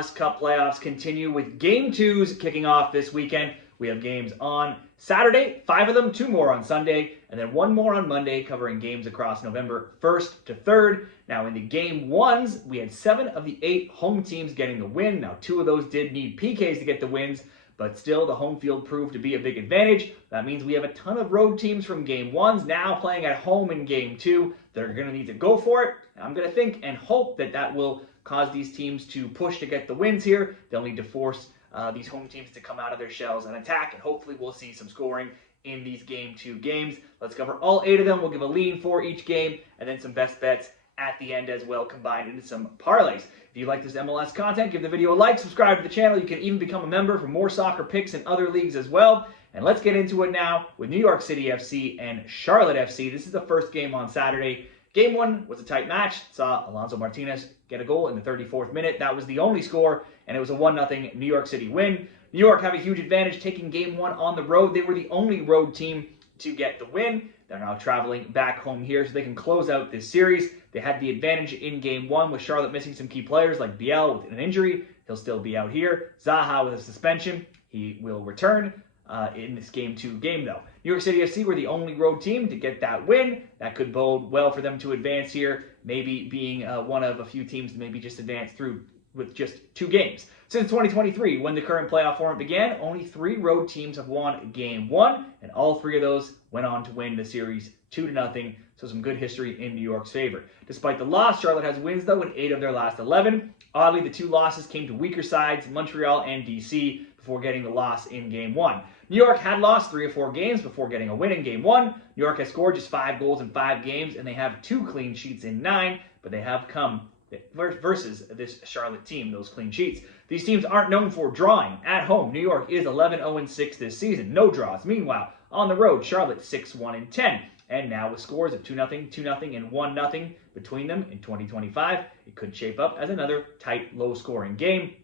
MLS Cup playoffs continue with Game 2s kicking off this weekend. We have games on Saturday, 5 of them, 2 more on Sunday, and then 1 more on Monday, covering games across November 1st to 3rd. Now, in the Game 1s, we had 7 of the 8 home teams getting the win. Now, 2 of those did need PKs to get the wins, but still, the home field proved to be a big advantage. That means we have a ton of road teams from Game 1s now playing at home in Game 2. They're going to need to go for it. I'm going to think and hope that that will cause these teams to push to get the wins here. They'll need to force these home teams to come out of their shells and attack, and hopefully we'll see some scoring in these Game 2 games. Let's cover all 8 of them. We'll give a lean for each game, and then some best bets at the end as well, combined into some parlays. If you like this MLS content, give the video a like, subscribe to the channel. You can even become a member for more soccer picks and other leagues as well. And let's get into it now with New York City FC and Charlotte FC. This is the first game on Saturday. Game 1 was a tight match. Saw Alonso Martinez get a goal in the 34th minute. That was the only score, and it was a 1-0 New York City win. New York have a huge advantage taking Game 1 on the road. They were the only road team to get the win. They're now traveling back home here so they can close out this series. They had the advantage in Game 1 with Charlotte missing some key players like Biel with an injury. He'll still be out here. Zaha with a suspension. He will return in this Game 2 game, though. New York City FC were the only road team to get that win. That could bode well for them to advance here, maybe being one of a few teams to maybe just advance through with just 2 games. Since 2023, when the current playoff format began, only 3 road teams have won Game 1, and all 3 of those went on to win the series 2-0, so some good history in New York's favor. Despite the loss, Charlotte has wins, though, in 8 of their last 11. Oddly, the 2 losses came to weaker sides, Montreal and DC, before getting the loss in Game 1. New York had lost 3 or 4 games before getting a win in Game 1. New York has scored just 5 goals in 5 games, and they have 2 clean sheets in 9, but they have come versus this Charlotte team, those clean sheets. These teams aren't known for drawing. At home, New York is 11-0-6 this season. No draws. Meanwhile, on the road, Charlotte 6-1-10. And now with scores of 2-0, 2-0, and 1-0 between them in 2025, it could shape up as another tight, low-scoring game.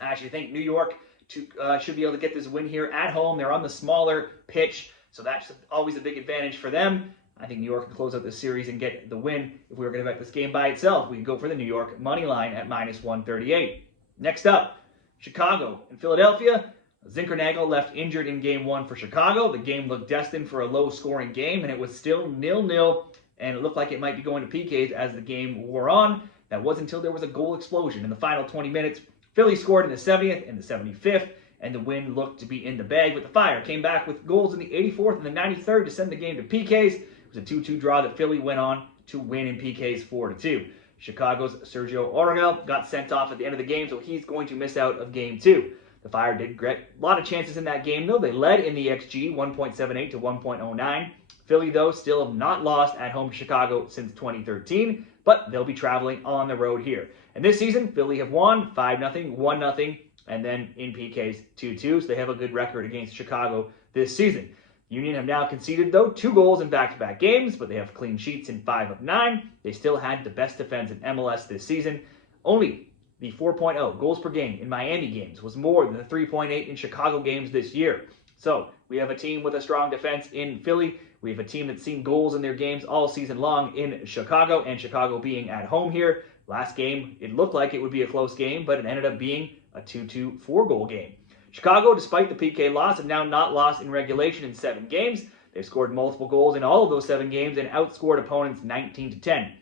I actually think New York should be able to get this win here at home. They're on the smaller pitch, so that's always a big advantage for them. I think New York can close out this series and get the win. If we were going to bet this game by itself, we could go for the New York money line at -138. Next up, Chicago and Philadelphia. Zinkernagel left injured in Game 1 for Chicago. The game looked destined for a low-scoring game, and it was still 0-0, and it looked like it might be going to PKs as the game wore on. That was until there was a goal explosion in the final 20 minutes. Philly scored in the 70th and the 75th, and the win looked to be in the bag, but the Fire came back with goals in the 84th and the 93rd to send the game to PKs. It was a 2-2 draw that Philly went on to win in PKs 4-2. Chicago's Sergio Orangel got sent off at the end of the game, so he's going to miss out of Game 2. The Fire did get a lot of chances in that game, though. They led in the XG, 1.78 to 1.09. Philly, though, still have not lost at home to Chicago since 2013, but they'll be traveling on the road here. And this season, Philly have won 5-0, 1-0, and then in PKs 2-2, so they have a good record against Chicago this season. Union have now conceded, though, 2 goals in back-to-back games, but they have clean sheets in 5 of 9. They still had the best defense in MLS this season. Only the 4.0 goals per game in Miami games was more than the 3.8 in Chicago games this year. So we have a team with a strong defense in Philly. We have a team that's seen goals in their games all season long in Chicago, and Chicago being at home here. Last game, it looked like it would be a close game, but it ended up being a 2-2 4-goal game. Chicago, despite the PK loss, have now not lost in regulation in 7 games. They've scored multiple goals in all of those 7 games and outscored opponents 19-10.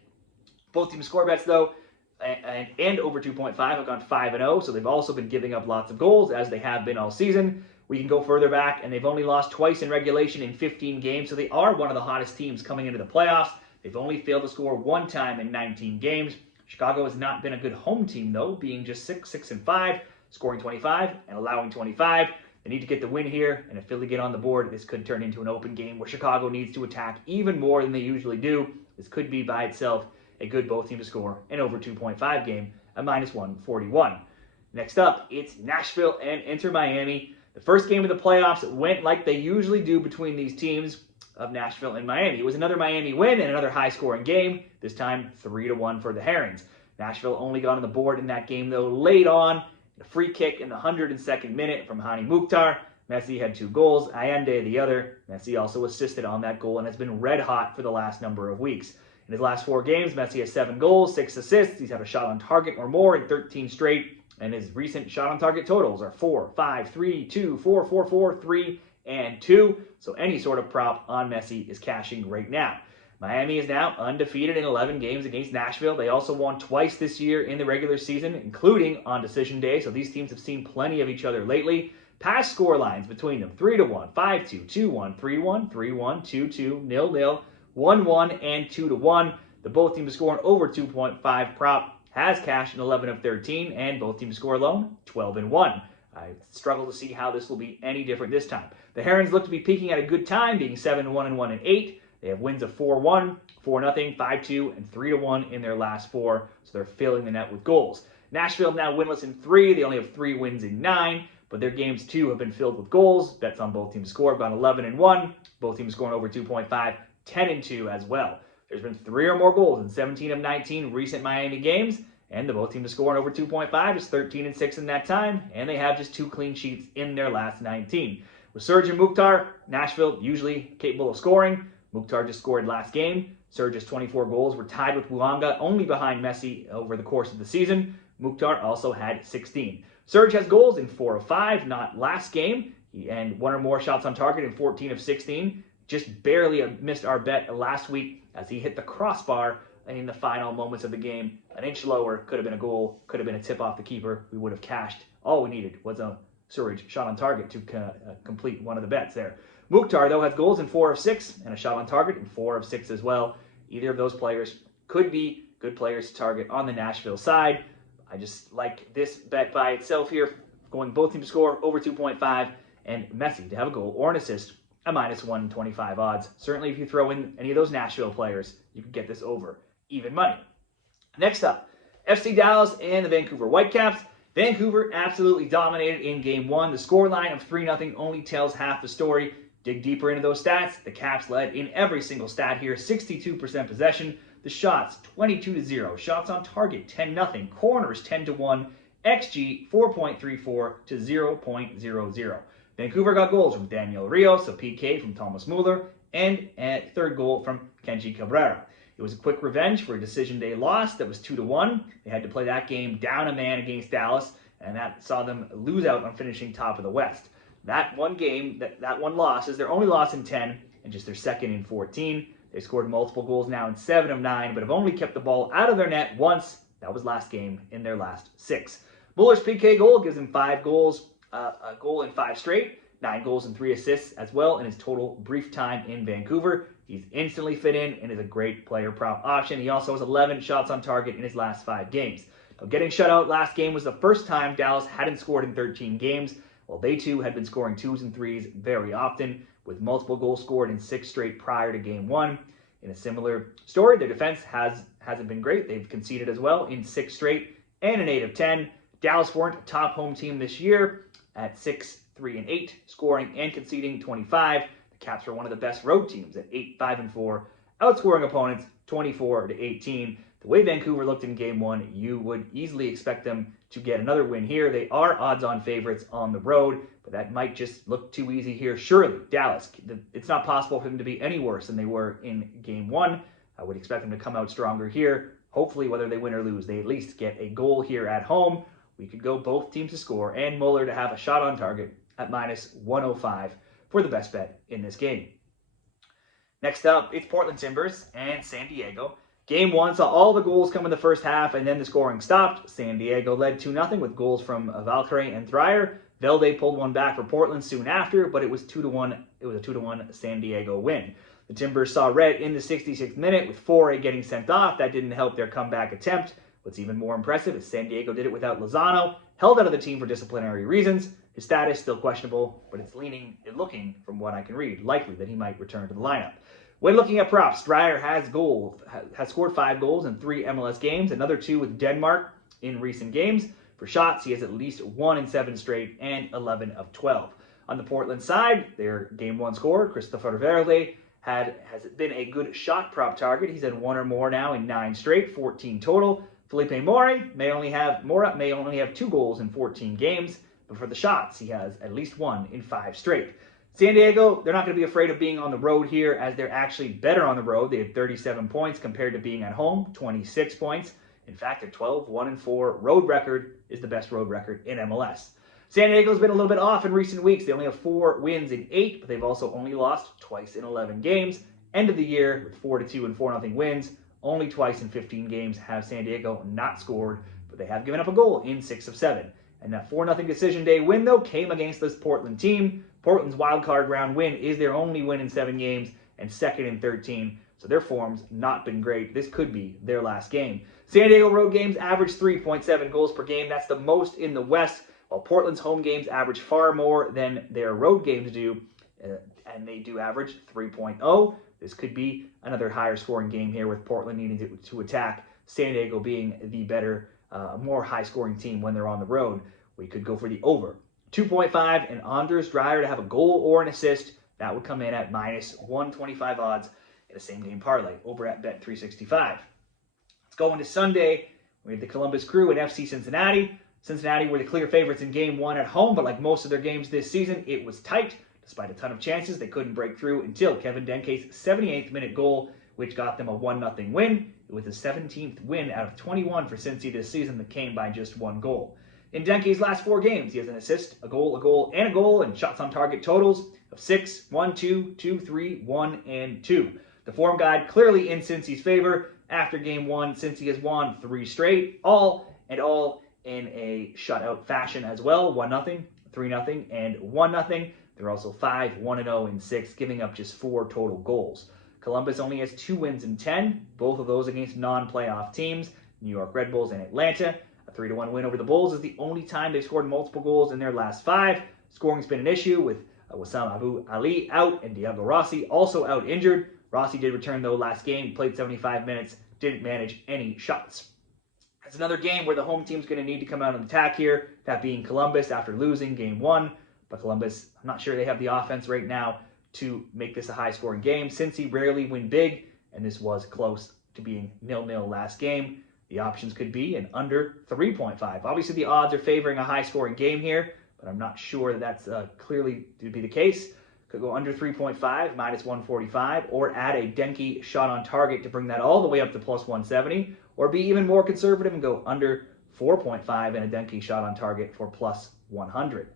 Both team score bets, though, and over 2.5 have gone 5-0, so they've also been giving up lots of goals, as they have been all season. We can go further back, and they've only lost twice in regulation in 15 games, so they are one of the hottest teams coming into the playoffs. They've only failed to score 1 time in 19 games. Chicago has not been a good home team, though, being just 6-5, scoring 25 and allowing 25. They need to get the win here, and if Philly get on the board, this could turn into an open game where Chicago needs to attack even more than they usually do. This could be by itself a good both team to score an over 2.5 game at -141. Next up, it's Nashville and Inter Miami. The first game of the playoffs went like they usually do between these teams of Nashville and Miami. It was another Miami win and another high-scoring game, this time 3-1 for the Herrings. Nashville only got on the board in that game, though, late on. A free kick in the 102nd minute from Hani Mukhtar. Messi had 2 goals, Allende the other. Messi also assisted on that goal and has been red hot for the last number of weeks. In his last 4 games, Messi has 7 goals, 6 assists. He's had a shot on target or more in 13 straight. and his recent shot on target totals are 4, 5, 3, 2, 4, 4, 4, 3, and 2. So any sort of prop on Messi is cashing right now. Miami is now undefeated in 11 games against Nashville. They also won twice this year in the regular season, including on decision day. So these teams have seen plenty of each other lately. Past score lines between them: 3-1, 5-2, 2-1, 3-1, 3-1, 2-2, 0-0, 1-1, and 2-1. The both teams scoring over 2.5 prop has cashed in 11 of 13, and both teams score alone 12-1. I struggle to see how this will be any different this time. The Herons look to be peaking at a good time, being 7-1 and 8. They have wins of 4-1, 4-0, 5-2, and 3-1 in their last 4, so they're filling the net with goals. Nashville now winless in 3. They only have 3 wins in 9, but their games too have been filled with goals. Bets on both teams score, about 11-1. Both teams scoring over 2.5, 10-2 as well. There's been 3 or more goals in 17 of 19 recent Miami games, and the both teams scoring over 2.5 is 13-6 in that time, and they have just 2 clean sheets in their last 19. With Serge and Mukhtar, Nashville usually capable of scoring. Mukhtar just scored last game. Serge's 24 goals were tied with Bouanga, only behind Messi over the course of the season. Mukhtar also had 16. Serge has goals in 4 of 5, not last game, and 1 or more shots on target in 14 of 16. Just barely missed our bet last week as he hit the crossbar in the final moments of the game. An inch lower, could have been a goal, could have been a tip off the keeper. We would have cashed. All we needed was a Surridge shot on target to complete one of the bets there. Mukhtar, though, has goals in 4 of 6 and a shot on target in 4 of 6 as well. Either of those players could be good players to target on the Nashville side. I just like this bet by itself here, going both teams to score over 2.5 and Messi to have a goal or an assist, a minus 125 odds. Certainly, if you throw in any of those Nashville players, you can get this over even money. Next up, FC Dallas and the Vancouver Whitecaps. Vancouver absolutely dominated in Game 1. The scoreline of 3-0 only tells half the story. Dig deeper into those stats. The Caps led in every single stat here. 62% possession. The shots, 22-0. Shots on target, 10-0. Corners, 10-1. XG, 4.34 to 0.00. Vancouver got goals from Daniel Rios, a PK from Thomas Muller, and a third goal from Kenji Cabrera. It was a quick revenge for a decision day loss that was 2-1. They had to play that game down a man against Dallas, and that saw them lose out on finishing top of the West. That one game, that one loss, is their only loss in 10 and just their second in 14. They scored multiple goals now in 7 of 9, but have only kept the ball out of their net once. That was last game in their last 6. Muller's PK goal gives him 5 goals, a goal in 5 straight, 9 goals and 3 assists as well in his total brief time in Vancouver. He's instantly fit in and is a great player prop option. He also has 11 shots on target in his last 5 games. Now, getting shut out last game was the first time Dallas hadn't scored in 13 games, while they too had been scoring 2s and 3s very often, with multiple goals scored in 6 straight prior to Game 1. In a similar story, their defense hasn't been great. They've conceded as well in 6 straight and an 8 of 10. Dallas weren't a top home team this year at 6, 3, and 8, scoring and conceding 25. The Caps were one of the best road teams at 8, 5, and 4, outscoring opponents 24 to 18. The way Vancouver looked in Game 1, you would easily expect them to get another win here. They are odds-on favorites on the road, but that might just look too easy here. Surely, Dallas, it's not possible for them to be any worse than they were in Game 1. I would expect them to come out stronger here. Hopefully, whether they win or lose, they at least get a goal here at home. We could go both teams to score and Muller to have a shot on target at minus 105 for the best bet in this game. Next up, it's Portland Timbers and San Diego. Game 1 saw all the goals come in the first half, and then the scoring stopped. San Diego led 2-0 with goals from Valkyrie and Dreyer. Velde pulled one back for Portland soon after, but it was 2-1. It was a 2-1 San Diego win. The Timbers saw red in the 66th minute with Foray getting sent off. That didn't help their comeback attempt. What's even more impressive is San Diego did it without Lozano, held out of the team for disciplinary reasons. His status still questionable, but it's looking, from what I can read, likely that he might return to the lineup. When looking at props, Dreyer has scored 5 goals in 3 MLS games, another 2 with Denmark in recent games. For shots, he has at least 1 in 7 straight and 11 of 12. On the Portland side, their Game 1 scorer, Christopher Verde, has been a good shot prop target. He's had 1 or more now in 9 straight, 14 total. Felipe Mora may only have 2 goals in 14 games, but for the shots, he has at least 1 in 5 straight. San Diego, they're not going to be afraid of being on the road here, as they're actually better on the road. They had 37 points compared to being at home, 26 points. In fact, their 12-1-4 road record is the best road record in MLS. San Diego's been a little bit off in recent weeks. They only have 4 wins in 8, but they've also only lost twice in 11 games. End of the year with 4-2 and 4-0 wins. Only twice in 15 games have San Diego not scored, but they have given up a goal in 6 of 7. And that 4-0 decision day win, though, came against this Portland team. Portland's wildcard round win is their only win in 7 games and second in 13, so their form's not been great. This could be their last game. San Diego road games average 3.7 goals per game. That's the most in the West, while Portland's home games average far more than their road games do, and they do average 3.0. This could be another higher scoring game here with Portland needing to attack, San Diego being the better, more high scoring team when they're on the road. We could go for the over. 2.5 and Anders Dreyer to have a goal or an assist. That would come in at minus 125 odds in a same game parlay over at Bet365. Let's go into Sunday. We have the Columbus Crew and FC Cincinnati. Cincinnati were the clear favorites in game 1 at home, but like most of their games this season, it was tight. Despite a ton of chances, they couldn't break through until Kevin Denke's 78th minute goal, which got them a 1-0 win. It was the 17th win out of 21 for Cincy this season that came by just 1 goal. In Denke's last 4 games, he has an assist, a goal, and shots on target totals of 6, 1, 2, 2, 3, 1, and 2. The form guide clearly in Cincy's favor. After game 1, Cincy has won 3 straight, all in a shutout fashion as well. 1-0, 3-0, and 1-0. They're also 5-1-0 in 6, giving up just 4 total goals. Columbus only has 2 wins in 10, both of those against non-playoff teams, New York Red Bulls and Atlanta. A 3-1 win over the Bulls is the only time they've scored multiple goals in their last 5. Scoring's been an issue with Wissam Abu Ali out and Diego Rossi also out injured. Rossi did return though last game, played 75 minutes, didn't manage any shots. It's another game where the home team's going to need to come out and attack here, that being Columbus after losing game 1. But Columbus, I'm not sure they have the offense right now to make this a high-scoring game. Cincy rarely win big, and this was close to being 0-0 last game. The options could be an under 3.5. Obviously, the odds are favoring a high-scoring game here, but I'm not sure that that's clearly to be the case. Could go under 3.5, minus 145, or add a Denke shot on target to bring that all the way up to plus 170, or be even more conservative and go under 4.5 and a Denke shot on target for plus 100.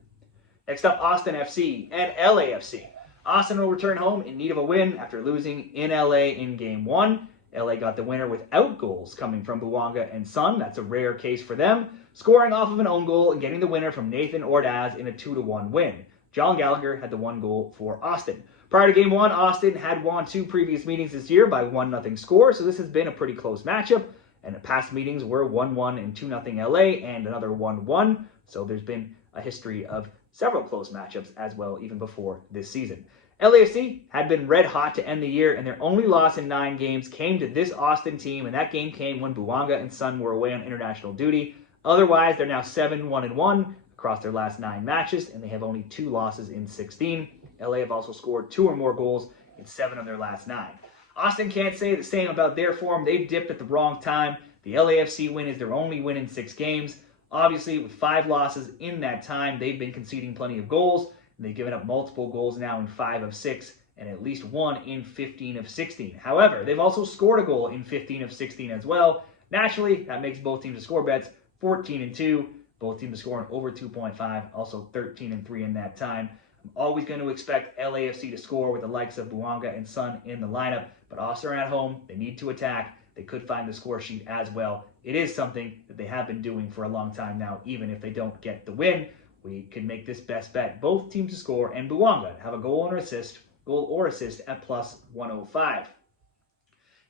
Next up, Austin FC and LAFC. Austin will return home in need of a win after losing in LA in game 1. LA got the winner without goals coming from Bouanga and Son. That's a rare case for them, scoring off of an own goal and getting the winner from Nathan Ordaz in a 2-1 win. John Gallagher had the 1 goal for Austin. Prior to game 1, Austin had won 2 previous meetings this year by 1-0 score, so this has been a pretty close matchup. And the past meetings were 1-1 and 2-0 LA and another 1-1. So there's been a history of several close matchups as well, even before this season. LAFC had been red hot to end the year, and their only loss in 9 games came to this Austin team, and that game came when Bouanga and Son were away on international duty. Otherwise, they're now 7-1-1 across their last 9 matches, and they have only 2 losses in 16. LA have also scored 2 or more goals in 7 of their last 9. Austin can't say the same about their form. They've dipped at the wrong time. The LAFC win is their only win in 6 games. Obviously, with 5 losses in that time, they've been conceding plenty of goals. And they've given up multiple goals now in 5 of 6 and at least 1 in 15 of 16. However, they've also scored a goal in 15 of 16 as well. Naturally, that makes both teams to score bets 14-2. Both teams scoring over 2.5, also 13-3 in that time. I'm always going to expect LAFC to score with the likes of Bouanga and Son in the lineup, but Austin are at home. They need to attack. They could find the score sheet as well. It is something that they have been doing for a long time now, even if they don't get the win. We can make this best bet. Both teams to score and Bouanga have a goal or assist at plus 105.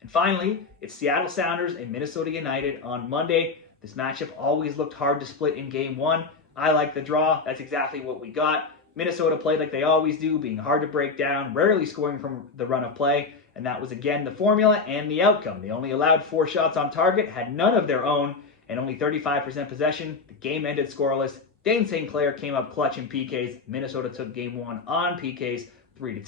And finally, it's Seattle Sounders and Minnesota United on Monday. This matchup always looked hard to split in game 1. I like the draw. That's exactly what we got. Minnesota played like they always do, being hard to break down, rarely scoring from the run of play, and that was again the formula and the outcome. They only allowed 4 shots on target, had none of their own, and only 35% possession. The game ended scoreless. Dane St. Clair came up clutch in PKs. Minnesota took game 1 on PKs 3-2.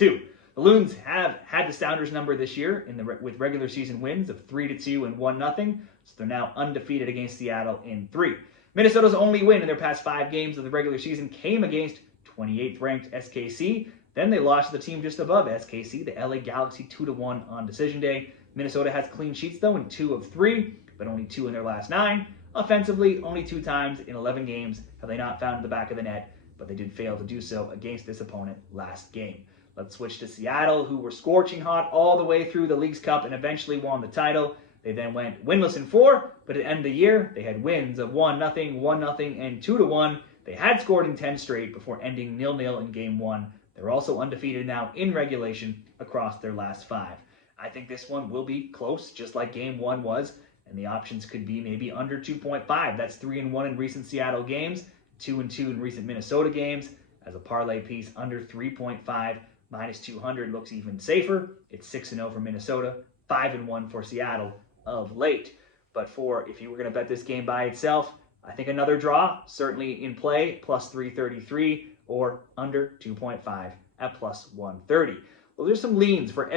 The Loons have had the Sounders number this year with regular season wins of 3-2 and 1-0, so they're now undefeated against Seattle in 3. Minnesota's only win in their past 5 games of the regular season came against 28th ranked SKC. Then they lost to the team just above SKC, the LA Galaxy 2-1 on decision day. Minnesota has clean sheets though in 2 of 3, but only 2 in their last 9. Offensively, only 2 times in 11 games have they not found the back of the net, but they did fail to do so against this opponent last game. Let's switch to Seattle, who were scorching hot all the way through the Leagues Cup and eventually won the title. They then went winless in 4, but at the end of the year, they had wins of 1-0, 1-0, and 2-1. They had scored in 10 straight before ending 0-0 in Game 1. They're also undefeated now in regulation across their last 5. I think this one will be close, just like Game 1 was, and the options could be maybe under 2.5. That's 3-1 in recent Seattle games, 2-2 in recent Minnesota games. As a parlay piece, under 3.5 minus 200 looks even safer. It's 6-0 for Minnesota, 5-1 for Seattle of late. But if you were going to bet this game by itself, I think another draw, certainly in play, plus 333 or under 2.5 at plus 130. Well, there's some leans for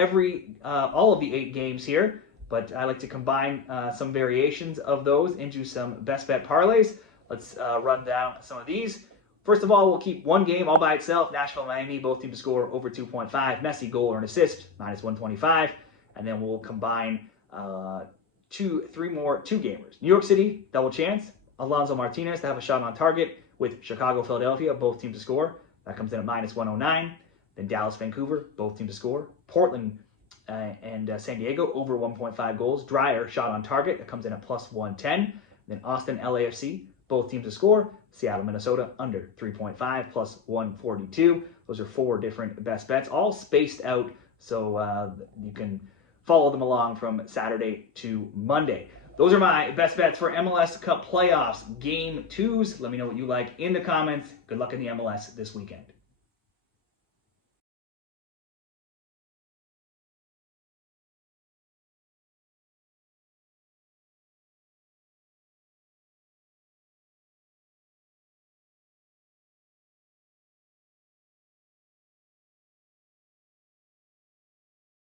all of the 8 games here, but I like to combine some variations of those into some best bet parlays. Let's run down some of these. First of all, we'll keep one game all by itself. Nashville, Miami, both teams to score over 2.5. Messi, goal or an assist, minus 125. And then we'll combine 2 gamers. New York City, double chance. Alonso Martinez to have a shot on target with Chicago, Philadelphia, both teams to score. That comes in at minus 109. Then Dallas, Vancouver, both teams to score. Portland and San Diego, over 1.5 goals. Dreyer, shot on target. That comes in at plus 110. Then Austin, LAFC, both teams to score. Seattle, Minnesota, under 3.5, plus 142. Those are 4 different best bets, all spaced out so you can follow them along from Saturday to Monday. Those are my best bets for MLS Cup Playoffs Game 2s. Let me know what you like in the comments. Good luck in the MLS this weekend.